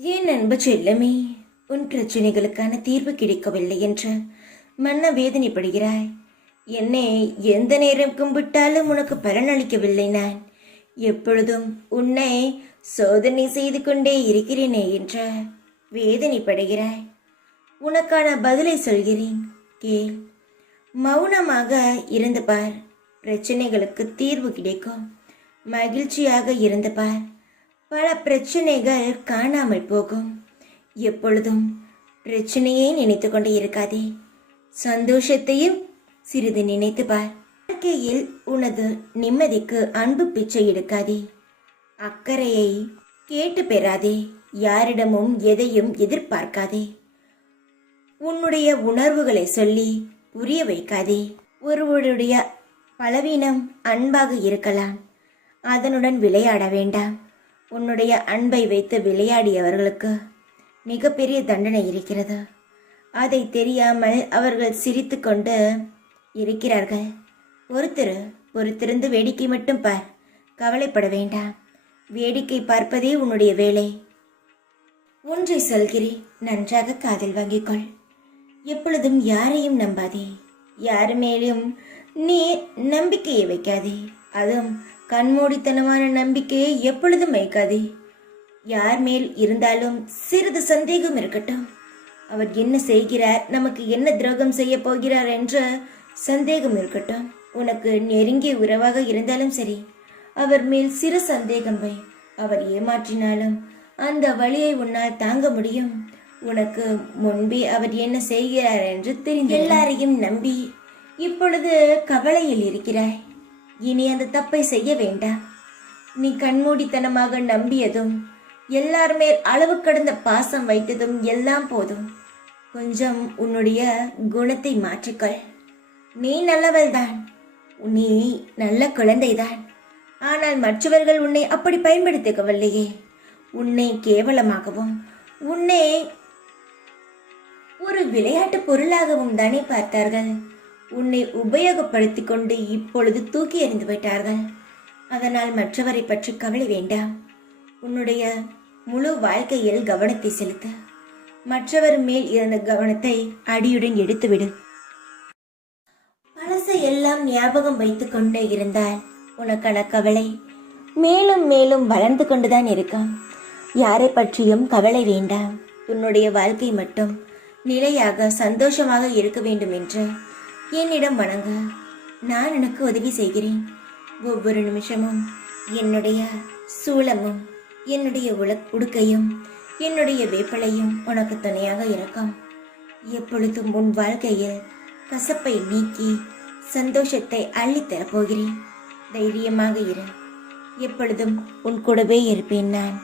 ஏன் அன்பு செல்லமே, உன் பிரச்சனைகளுக்கான தீர்வு கிடைக்கவில்லை என்று மன வேதனைப்படுகிறாய். என்னை எந்த நேரம் கும்பிட்டாலும் உனக்கு பலனளிக்கவில்லை. நான் எப்பொழுதும் உன்னை சோதனை செய்து கொண்டே இருக்கிறேனே என்ற வேதனைப்படுகிறாய். உனக்கான பதிலை சொல்கிறேன், கேள். மௌனமாக இருந்து பார், பிரச்சனைகளுக்கு தீர்வு கிடைக்கும். மகிழ்ச்சியாக இருந்து பார், பல பிரச்சனைகள் காணாமல் போகும். எப்பொழுதும் பிரச்சனையே நினைத்து கொண்டே இருக்காதே, சந்தோஷத்தையும் சிறிது நினைத்து பார். வாழ்க்கையில் உனது நிம்மதிக்கு அன்பு பிச்சை எடுக்காதே, அக்கறையை கேட்டு பெறாதே, யாரிடமும் எதையும் எதிர்பார்க்காதே, உன்னுடைய உணர்வுகளை சொல்லி புரிய வைக்காதே. ஒருவருடைய பலவீனம் அன்பாக இருக்கலாம், அதனுடன் விளையாட வேண்டாம். உன்னுடைய அன்பை வைத்து விளையாடியவர்களுக்கு மிகப்பெரிய தண்டனை இருக்கிறது. அதை தெரியாமல் அவர்கள் சிரித்து கொண்டு இருக்கிறார்கள். பொறுத்திருந்து வேடிக்கை மட்டும் பார், கவலைப்பட வேண்டாம். வேடிக்கை பார்ப்பதே உன்னுடைய வேலை. ஒன்றை சொல்கிறேன், நன்றாக காதில் வாங்கிக்கொள். எப்பொழுதும் யாரையும் நம்பாதே, யார் மேலும் நீ நம்பிக்கையை வைக்காதே. அதுவும் கண்மூடித்தனமான நம்பிக்கையை எப்பொழுதும் வைக்காதே. யார் மேல் இருந்தாலும் சிறிது சந்தேகம் இருக்கட்டும். அவர் என்ன செய்கிறார், நமக்கு என்ன துரோகம் செய்ய போகிறார் என்ற சந்தேகம் இருக்கட்டும். உனக்கு நெருங்கிய உறவாக இருந்தாலும் சரி, அவர் மேல் சிறு சந்தேகம் வை. அவர் ஏமாற்றினாலும் அந்த வழியை உன்னால் தாங்க முடியும். உனக்கு முன்பே அவர் என்ன செய்கிறார் என்று தெரிந்து எல்லாரையும் நம்பி இப்பொழுது கவலையில் இருக்கிறாய். இனி அந்த தப்பை செய்ய வேண்டாம். நீ கண்மூடித்தனமாக நம்பியதும், எல்லார் மேல் அளவு கடந்த பாசம் வைத்ததும் எல்லாம் போதும். கொஞ்சம் உன்னுடைய குணத்தை மாற்றிக்கொள். நீ நல்லவள்தான், நீ நல்ல குழந்தைதான். ஆனால் மற்றவர்கள் உன்னை அப்படி பயன்படுத்திக்கவில்லையே. உன்னை கேவலமாகவும் உன்னை ஒரு விளையாட்டு பொருளாகவும் தானே பார்த்தார்கள். உன்னை உபயோகப்படுத்தி கொண்டு இப்பொழுது தூக்கி எறிந்து விட்டார்கள். அதனால் மற்றவரை பற்றி கவலை வேண்டாம். உன்னுடைய முழு வாழ்க்கையில் கவனத்தை செலுத்த, மற்றவர் மேல் இருந்த கவனத்தை அடியுடன் எடுத்துவிடு. பழசை எல்லாம் ஞாபகம் வைத்துக் கொண்டே இருந்தால் உனக்கான கவலை மேலும் மேலும் வளர்ந்து கொண்டுதான் இருக்கும். யாரை பற்றியும் கவலை வேண்டாம். உன்னுடைய வாழ்க்கை மட்டும் நிலையாக சந்தோஷமாக இருக்க வேண்டும் என்று என்னிடம் வணங்க, நான் எனக்கு உதவி செய்கிறேன். ஒவ்வொரு நிமிஷமும் என்னுடைய சூளமும் என்னுடைய உடுக்கையும் என்னுடைய வேப்பலையும் உனக்கு துணையாக இருக்கும். எப்பொழுதும் உன் வாழ்க்கையில் கசப்பை நீக்கி சந்தோஷத்தை அள்ளித்தரப் போகிறேன். தைரியமாக இரு, எப்பொழுதும் உன் கூடவே இருப்பேன் நான்.